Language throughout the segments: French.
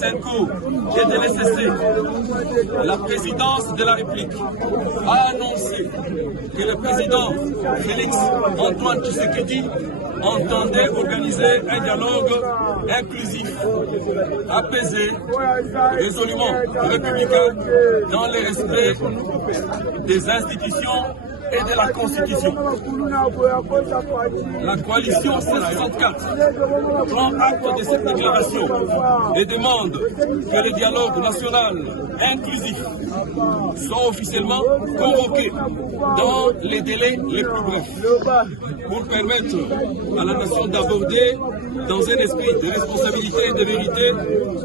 Senko et de l'SSC, la présidence de la République a annoncé que le président Félix Antoine Tshisekedi entendait organiser un dialogue inclusif, apaisé, résolument républicain, dans le respect des institutions et de la Constitution. La coalition C64 prend acte de cette déclaration et demande que le dialogue national inclusif soit officiellement convoqué dans les délais les plus brefs pour permettre à la nation d'aborder dans un esprit de responsabilité et de vérité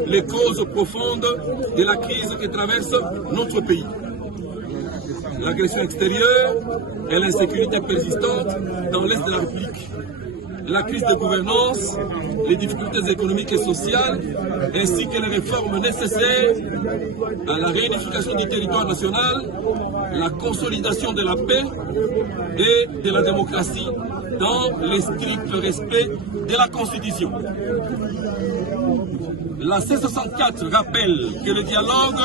les causes profondes de la crise que traverse notre pays. L'agression extérieure et l'insécurité persistante dans l'Est de la République, la crise de gouvernance, les difficultés économiques et sociales, ainsi que les réformes nécessaires à la réunification du territoire national, la consolidation de la paix et de la démocratie dans le strict respect de la Constitution. La C64 rappelle que le dialogue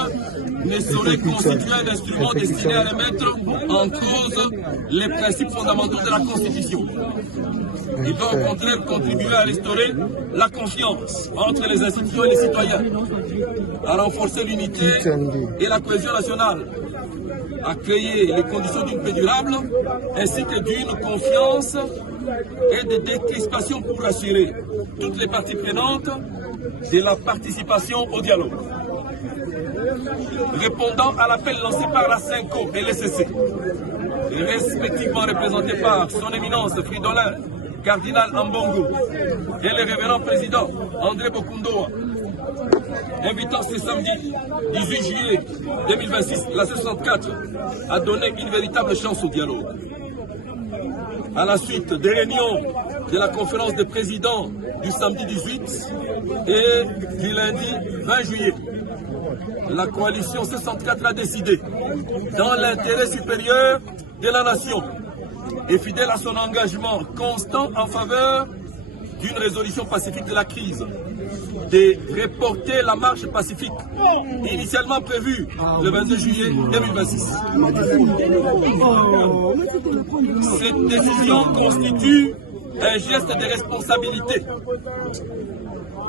ne saurait constituer un instrument destiné à remettre en cause les principes fondamentaux de la Constitution. Il doit au contraire contribuer à restaurer la confiance entre les institutions et les citoyens, à renforcer l'unité et la cohésion nationale, à créer les conditions d'une paix durable, ainsi que d'une confiance et de décrispation pour assurer toutes les parties prenantes de la participation au dialogue. Répondant à l'appel lancé par la Senko et l'SSC, respectivement représentés par son éminence Fridolin, cardinal Ambongo, et le révérend président André Bokundoa, invitant ce samedi 18 juillet 2026, la C64 a donné une véritable chance au dialogue. À la suite des réunions de la conférence des présidents du samedi 18 et du lundi 20 juillet, la coalition C64 a décidé, dans l'intérêt supérieur de la nation et fidèle à son engagement constant en faveur d'une résolution pacifique de la crise, de reporter la marche pacifique initialement prévue le 22 juillet 2026. Cette décision constitue un geste de responsabilité.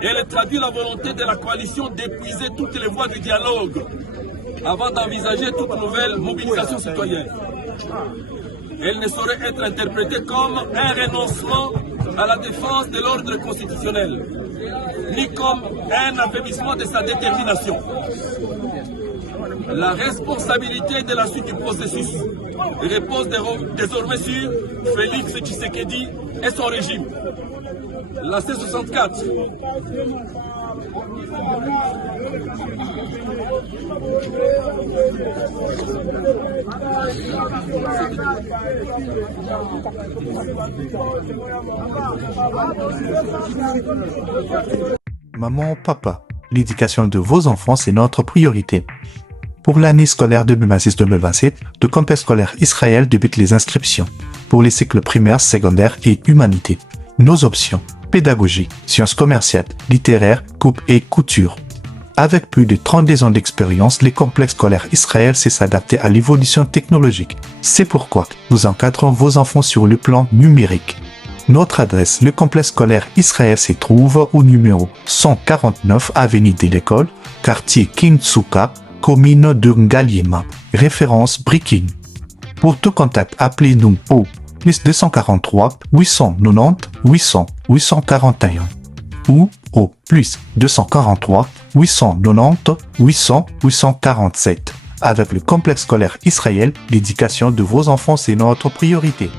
Elle traduit la volonté de la coalition d'épuiser toutes les voies du dialogue avant d'envisager toute nouvelle mobilisation citoyenne. Elle ne saurait être interprétée comme un renoncement à la défense de l'ordre constitutionnel, ni comme un affaiblissement de sa détermination. La responsabilité de la suite du processus repose désormais sur Félix Tshisekedi et son régime. La C64 Maman, papa, l'éducation de vos enfants, c'est notre priorité. Pour l'année scolaire 2026-2027, le complexe scolaire Israël débute les inscriptions pour les cycles primaires, secondaires et humanité. Nos options: pédagogie, sciences commerciales, littéraires, coupe et couture. Avec plus de 32 ans d'expérience, les complexes scolaires Israël sait s'adapter à l'évolution technologique. C'est pourquoi nous encadrons vos enfants sur le plan numérique. Notre adresse, le complexe scolaire Israël se trouve au numéro 149 avenue de l'École, quartier Kintsuka, commune de Ngaliema, référence Brikin. Pour tout contact, appelez-nous au plus 243 890 800 841 ou au plus 243 890 800 847. Avec le complexe scolaire Israël, l'éducation de vos enfants, c'est notre priorité.